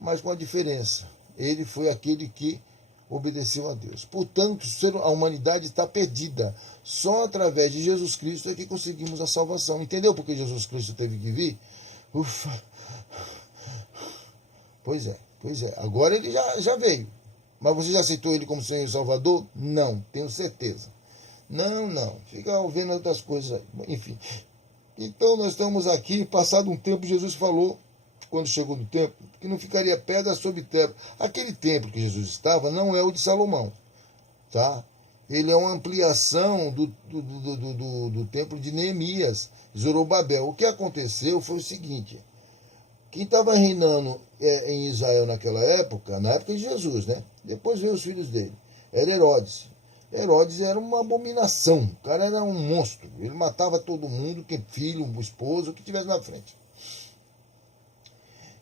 mas com a diferença. Ele foi aquele que obedeceu a Deus. Portanto, a humanidade está perdida. Só através de Jesus Cristo é que conseguimos a salvação. Entendeu por que Jesus Cristo teve que vir? Ufa! Pois é. Agora ele já veio. Mas você já aceitou ele como Senhor e Salvador? Não, tenho certeza. Não. Fica ouvindo outras coisas aí. Enfim. Então nós estamos aqui, passado um tempo, Jesus falou, quando chegou no templo, que não ficaria pedra sobre templo. Aquele templo que Jesus estava não é o de Salomão, tá? Ele é uma ampliação do templo de Neemias, Zorobabel. O que aconteceu foi o seguinte: quem estava reinando em Israel naquela época, na época de Jesus, né? Depois veio os filhos dele, era Herodes. Herodes era uma abominação, o cara era um monstro, ele matava todo mundo, que filho, esposo, o que tivesse na frente.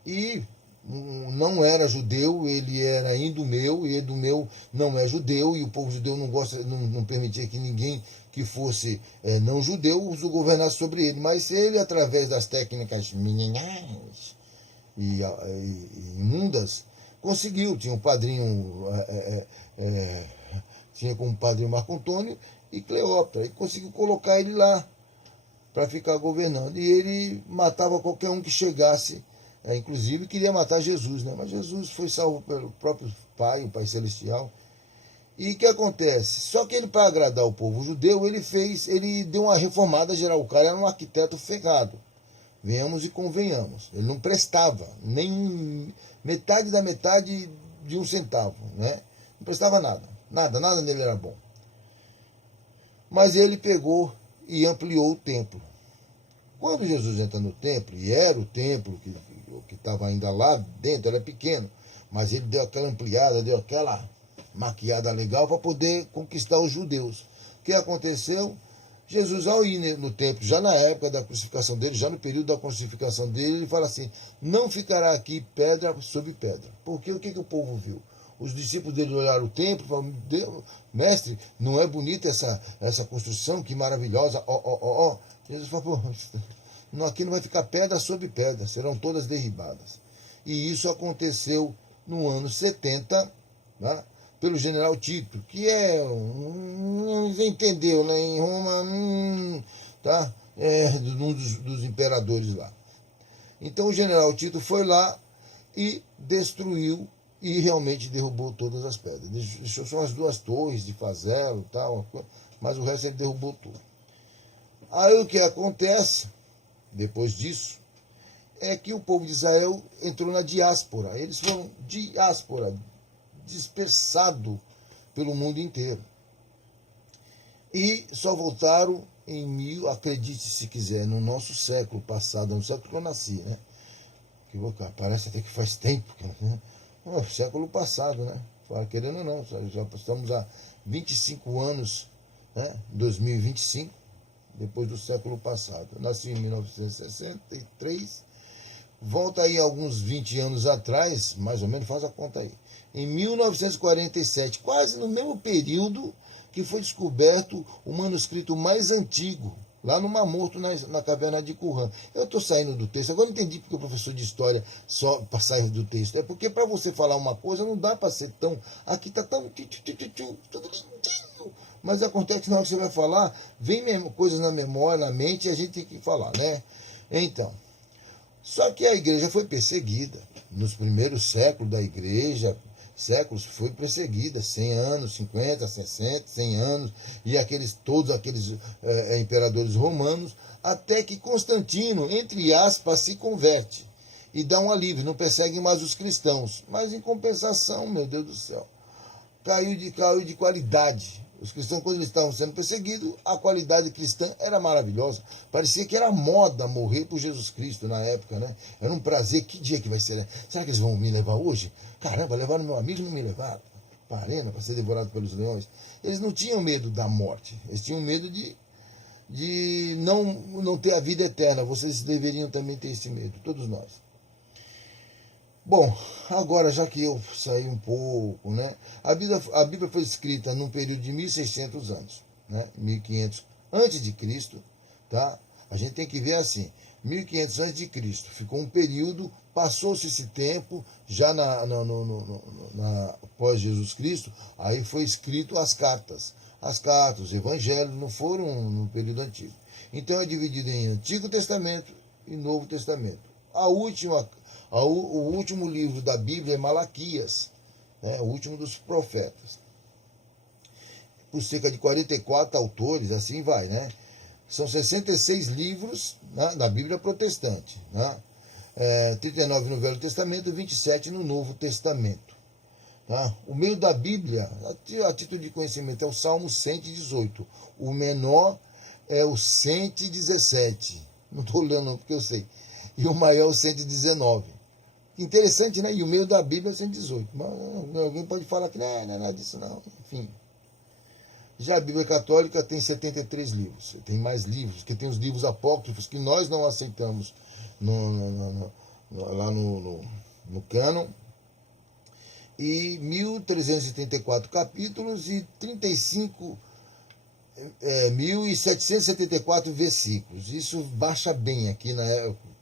E não era judeu, ele era indumeu, e indumeu não é judeu, e o povo judeu não permitia que ninguém que fosse não judeu governasse sobre ele. Mas ele, através das técnicas meninas e imundas, conseguiu. Tinha um padrinho, tinha como padrinho Marco Antônio e Cleópatra, e conseguiu colocar ele lá para ficar governando. E ele matava qualquer um que chegasse. Inclusive queria matar Jesus, né? Mas Jesus foi salvo pelo próprio Pai, o Pai Celestial. E o que acontece? Só que ele, para agradar o povo judeu, ele deu uma reformada geral. O cara era um arquiteto ferrado. Venhamos e convenhamos. Ele não prestava nem metade da metade de um centavo, né? Não prestava nada. Nada nele era bom. Mas ele pegou e ampliou o templo. Quando Jesus entra no templo, e era o templo que estava ainda lá dentro, era pequeno, mas ele deu aquela ampliada, deu aquela maquiada legal para poder conquistar os judeus. O que aconteceu? Jesus, ao ir no templo, já na época da crucificação dele, já no período da crucificação dele, ele fala assim, não ficará aqui pedra sobre pedra. Porque o que o povo viu? Os discípulos dele olharam o templo e falaram, mestre, não é bonita essa construção, que maravilhosa, ó. Jesus falou, aqui não vai ficar pedra sobre pedra, serão todas derribadas. E isso aconteceu no ano 70, né, pelo general Tito, que você entendeu, né, em Roma, tá, um dos imperadores lá. Então o general Tito foi lá e destruiu e realmente derrubou todas as pedras. Deixou só as 2 torres de Fazelo e tal, mas o resto ele derrubou tudo. Aí o que acontece, depois disso, é que o povo de Israel entrou na diáspora. Eles foram diáspora, dispersado pelo mundo inteiro. E só voltaram acredite se quiser, no nosso século passado, no século que eu nasci, né? Que parece até que faz tempo. Século passado, né? Querendo ou não, já estamos há 25 anos, né? 2025, depois do século passado. Eu nasci em 1963, volta aí alguns 20 anos atrás, mais ou menos, faz a conta aí. Em 1947, quase no mesmo período que foi descoberto o manuscrito mais antigo, lá no Mar Morto, na caverna de Qumran. Eu estou saindo do texto, agora entendi porque o professor de história só sair do texto. É porque para você falar uma coisa não dá para ser tão... Aqui está tão... tudo lindinho. Mas acontece que na hora que você vai falar, vem mesmo coisas na memória, na mente, e a gente tem que falar, né? Então, só que a igreja foi perseguida. Nos primeiros séculos da igreja, foi perseguida, 100 anos, 50, 60, 100 anos, e todos aqueles imperadores romanos, até que Constantino, entre aspas, se converte e dá um alívio, não persegue mais os cristãos. Mas em compensação, meu Deus do céu, caiu de qualidade. Os cristãos, quando eles estavam sendo perseguidos, a qualidade cristã era maravilhosa. Parecia que era moda morrer por Jesus Cristo na época, né? Era um prazer. Que dia que vai ser, né? Será que eles vão me levar hoje? Caramba, levaram meu amigo e não me levaram para a arena para ser devorado pelos leões. Eles não tinham medo da morte. Eles tinham medo de não ter a vida eterna. Vocês deveriam também ter esse medo, todos nós. Bom, agora já que eu saí um pouco, né? A Bíblia foi escrita num período de 1.600 anos, né? 1.500 antes de Cristo, tá? A gente tem que ver assim, 1.500 antes de Cristo. Ficou um período, passou-se esse tempo, já após Jesus Cristo, aí foi escrito as cartas. As cartas, os evangelhos não foram no período antigo. Então é dividido em Antigo Testamento e Novo Testamento. O último livro da Bíblia é Malaquias, né, o último dos profetas. Por cerca de 44 autores, assim vai, né? São 66 livros, né, da Bíblia protestante, né? 39 no Velho Testamento, 27 no Novo Testamento. Tá? O meio da Bíblia, a título de conhecimento, é o Salmo 118. O menor é o 117. Não estou olhando não, porque eu sei. E o maior é o 119. Interessante, né? E o meio da Bíblia é 118. Mas alguém pode falar que não é nada disso, não. Enfim. Já a Bíblia Católica tem 73 livros. Tem mais livros, que tem os livros apócrifos que nós não aceitamos lá no cânon. E 1.334 capítulos e 1.774 versículos. Isso baixa bem aqui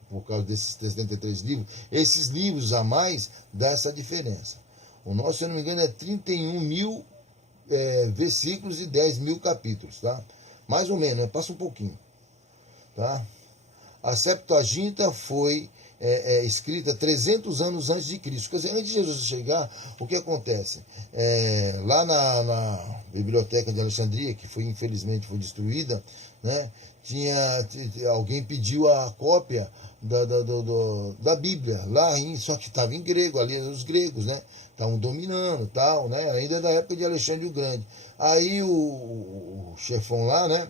por causa desses 73 livros. Esses livros a mais dá essa diferença. O nosso, se eu não me engano, é 31 mil versículos e 10 mil capítulos, tá? Mais ou menos, passa um pouquinho, tá? A Septuaginta foi escrita 300 anos antes de Cristo. Quer dizer, antes de Jesus chegar, o que acontece? Lá na biblioteca de Alexandria, que infelizmente foi destruída, né, alguém pediu a cópia da Bíblia, só que estava em grego, ali os gregos, né? Estavam dominando, tal, né? Ainda da época de Alexandre o Grande. Aí o chefão lá, né?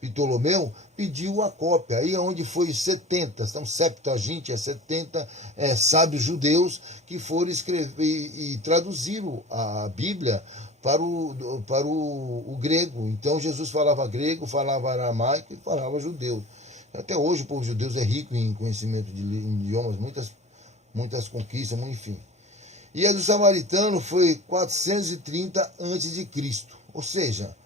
Ptolomeu pediu a cópia. Aí é onde foi 70, são Septuaginta, 70 sábios judeus que foram escrever e traduziram a Bíblia para o grego. Então Jesus falava grego, falava aramaico e falava judeu. Até hoje o povo judeu é rico em conhecimento de idiomas, muitas conquistas, enfim. E a do samaritano foi 430 a.C. Ou seja,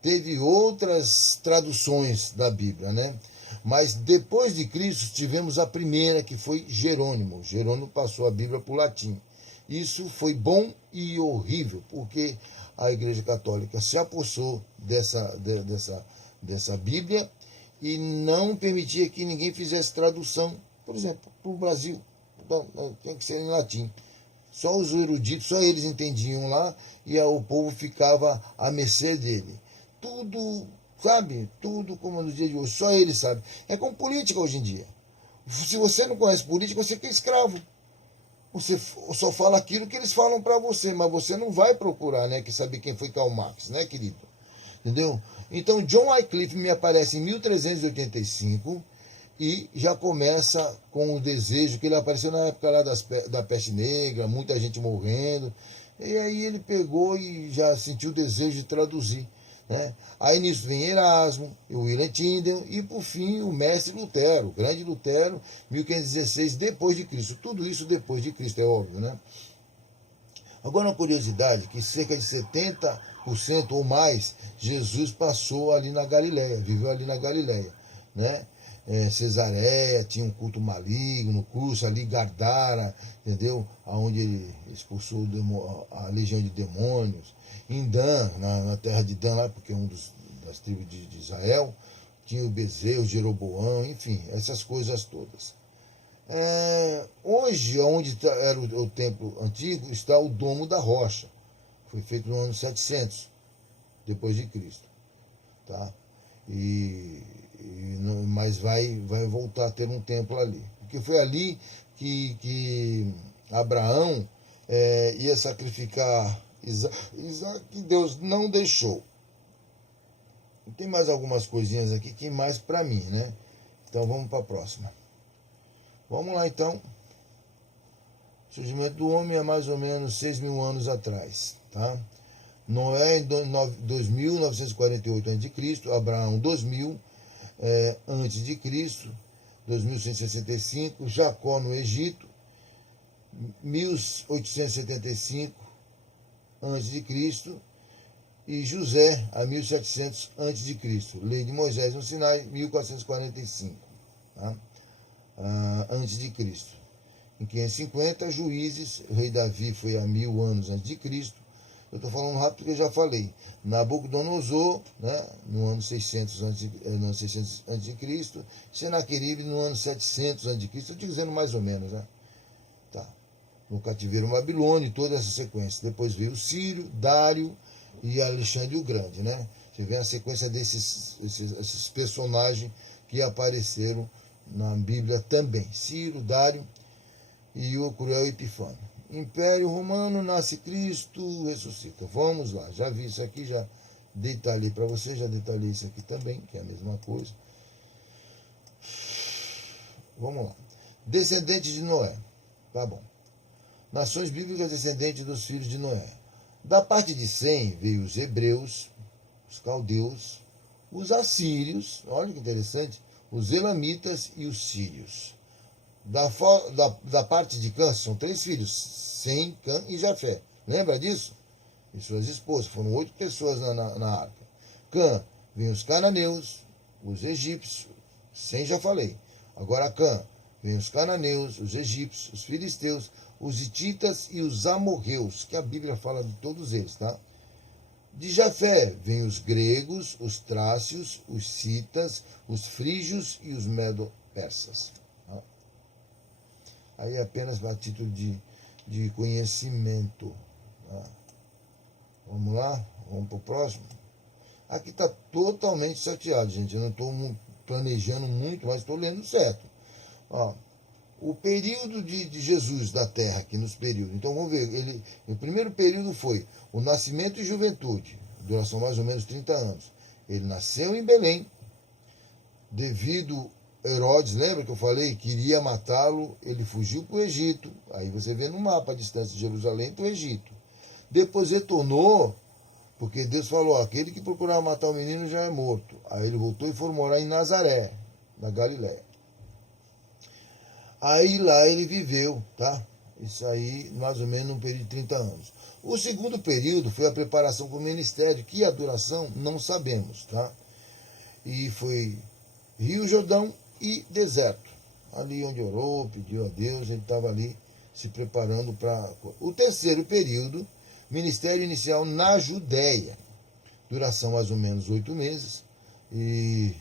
teve outras traduções da Bíblia, né? Mas depois de Cristo tivemos a primeira, que foi Jerônimo. Jerônimo passou a Bíblia para o latim. Isso foi bom e horrível, porque a Igreja Católica se apossou dessa Bíblia e não permitia que ninguém fizesse tradução, por exemplo, para o Brasil. Então, tem que ser em latim. Só os eruditos, só eles entendiam lá e o povo ficava à mercê dele. Tudo, sabe? Tudo como no dia de hoje, só eles sabem. É como política hoje em dia. Se você não conhece política, você fica escravo. Você só fala aquilo que eles falam para você, mas você não vai procurar, né, que saber quem foi Karl Marx, né, querido? Entendeu? Então, John Wycliffe me aparece em 1385 e já começa com o desejo, que ele apareceu na época lá da peste negra, muita gente morrendo, e aí ele pegou e já sentiu o desejo de traduzir. Né? Aí nisso vem Erasmo, o William Tyndale e por fim o mestre Lutero, o grande Lutero, 1516 depois de Cristo. Tudo isso depois de Cristo, é óbvio, né? Agora uma curiosidade, que cerca de 70% ou mais Jesus passou ali na Galileia, viveu ali na Galileia, né? Cesareia, tinha um culto maligno, Curso ali, Gardara, entendeu? Onde ele expulsou a legião de demônios. Em Dan, na terra de Dan, lá, porque é das tribos de Israel, tinha o Bezerro, Jeroboão, enfim, essas coisas todas. Hoje, onde era o templo antigo, está o Domo da Rocha. Foi feito no ano 700, depois de Cristo. Tá? Mas vai voltar a ter um templo ali. Porque foi ali que Abraão ia sacrificar Isaac, que Deus não deixou. Tem mais algumas coisinhas aqui que mais para mim, né? Então vamos para a próxima. Vamos lá então. O surgimento do homem é mais ou menos 6.000 anos atrás, tá? Noé em 2.948 a.C., Abraão 2.000 a.C., 2.165, Jacó no Egito, 1.875 a.C., e José a 1.700 a.C., Lei de Moisés no Sinai, 1.445, tá? Antes de Cristo. Em 550, Juízes, o rei Davi foi a 1.000 anos antes de Cristo. Eu estou falando rápido porque eu já falei. Nabucodonosor, né, no ano 600 a.C., Senaqueribe no ano 700 a.C., estou te dizendo mais ou menos, né? Tá. No cativeiro babilônio, toda essa sequência. Depois veio Círio, Dário e Alexandre o Grande, né? Você vê a sequência esses personagens que apareceram na Bíblia também. Ciro, Dário e o cruel Epifânio. Império Romano, nasce Cristo, ressuscita. Vamos lá, já vi isso aqui, já detalhei para você, já detalhei isso aqui também, que é a mesma coisa. Vamos lá. Descendentes de Noé. Tá bom. Nações bíblicas descendentes dos filhos de Noé. Da parte de Sem veio os hebreus, os caldeus, os assírios, olha que interessante, os elamitas e os sírios. Da parte de Cã, são 3 filhos, Sem, Cã e Jafé. Lembra disso? E suas esposas, foram 8 pessoas na arca. Cã, vem os cananeus, os egípcios, Sem já falei. Agora Cã, vem os cananeus, os egípcios, os filisteus, os hititas e os amorreus, que a Bíblia fala de todos eles, tá? De Jafé vem os gregos, os trácios, os citas, os frígios e os medo-persas. Tá? Aí é apenas a título de conhecimento. Tá? Vamos lá? Vamos para o próximo? Aqui está totalmente chateado, gente. Eu não estou planejando muito, mas estou lendo certo. Ó, o período de Jesus na Terra, aqui nos períodos. Então vamos ver. O primeiro período foi o nascimento e juventude, duração mais ou menos 30 anos. Ele nasceu em Belém, devido Herodes, lembra que eu falei que iria matá-lo, ele fugiu para o Egito. Aí você vê no mapa a distância de Jerusalém para o Egito. Depois retornou, porque Deus falou, aquele que procurar matar o menino já é morto. Aí ele voltou e foi morar em Nazaré, na Galiléia. Aí lá ele viveu, tá? Isso aí, mais ou menos, num período de 30 anos. O segundo período foi a preparação para o ministério, que a duração não sabemos, tá? E foi Rio Jordão e deserto. Ali onde orou, pediu a Deus, ele estava ali se preparando para... O terceiro período, ministério inicial na Judéia. Duração mais ou menos 8 meses. E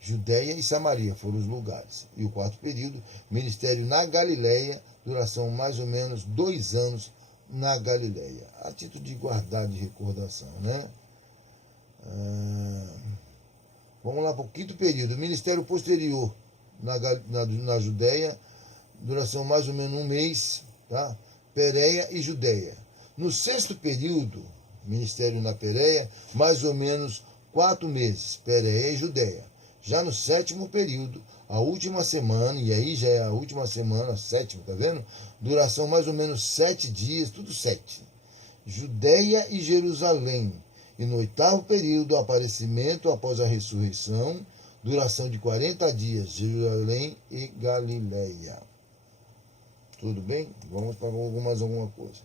Judéia e Samaria foram os lugares. E o quarto período, ministério na Galiléia, duração mais ou menos 2 anos na Galiléia. A título de guardar de recordação, né? Vamos lá para o quinto período, ministério posterior na Judéia, duração mais ou menos 1 mês, tá? Pérea e Judéia. No sexto período, ministério na Pérea, mais ou menos 4 meses, Pérea e Judéia. Já no sétimo período, a última semana, e aí já é a última semana, sétima, tá vendo? Duração mais ou menos 7 dias, tudo 7. Judéia e Jerusalém. E no oitavo período, aparecimento após a ressurreição, duração de 40 dias, Jerusalém e Galiléia. Tudo bem? Vamos para alguma coisa.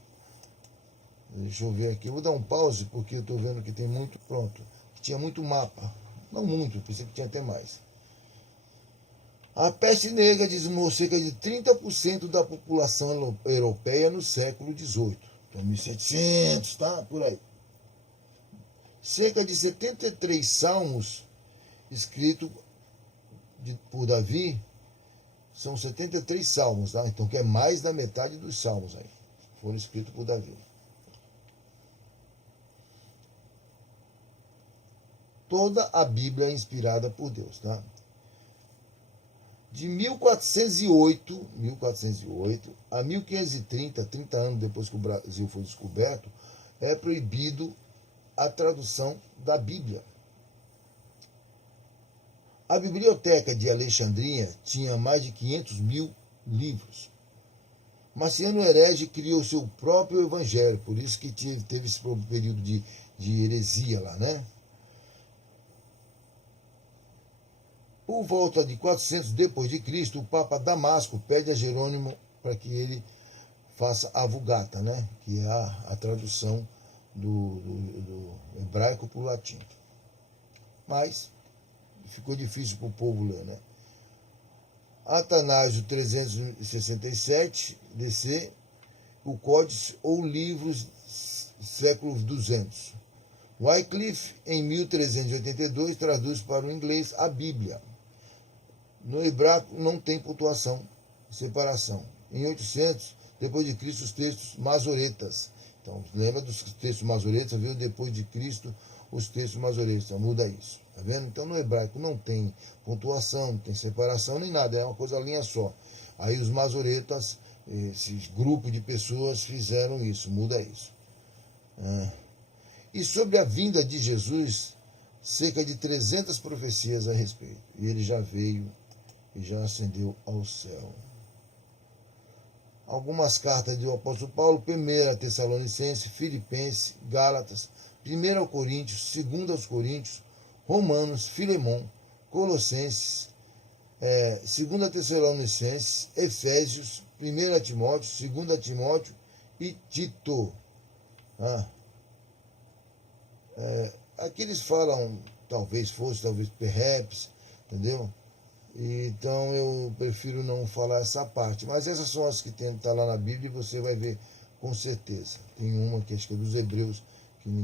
Deixa eu ver aqui. Eu vou dar um pause, porque eu estou vendo que tem muito pronto. Tinha muito mapa. Não muito, pensei que tinha até mais. A peste negra dizimou cerca de 30% da população europeia no século XVIII. Então, 1700, tá? Por aí. Cerca de 73 salmos escritos por Davi, são 73 salmos, tá? Então que é mais da metade dos salmos aí, foram escritos por Davi. Toda a Bíblia é inspirada por Deus, tá? De 1408 a 1530, 30 anos depois que o Brasil foi descoberto, é proibido a tradução da Bíblia. A Biblioteca de Alexandria tinha mais de 500 mil livros. Marciano Herege criou seu próprio evangelho, por isso que teve esse período de heresia lá, né? Por volta de 400 depois de Cristo, o Papa Damasco pede a Jerônimo para que ele faça a Vulgata, né? Que é a tradução do hebraico para o latim. Mas ficou difícil para o povo ler, né? Atanásio 367 DC, o Códice ou Livros, século 200. Wycliffe, em 1382, traduz para o inglês a Bíblia. No hebraico não tem pontuação, separação. Em 800, depois de Cristo, os textos masoretas. Então, lembra dos textos masoretas, viu? Depois de Cristo, os textos masoretas. Então, muda isso. Tá vendo? Então, no hebraico não tem pontuação, não tem separação, nem nada. É uma coisa linha só. Aí os masoretas, esse grupo de pessoas fizeram isso. Muda isso. E sobre a vinda de Jesus, cerca de 300 profecias a respeito. E ele já veio e já ascendeu ao céu. Algumas cartas do apóstolo Paulo, 1 Tessalonicenses, Filipenses, Gálatas, 1 Coríntios, 2 Coríntios, Romanos, Filemão, Colossenses, 2 Tessalonicenses, Efésios, 1 Timóteo, 2 Timóteo e Tito. Aqui eles falam, talvez perreps, entendeu? Então eu prefiro não falar essa parte. Mas essas são as que tem que estar lá na Bíblia e você vai ver com certeza. Tem uma que acho que é dos Hebreus, que ninguém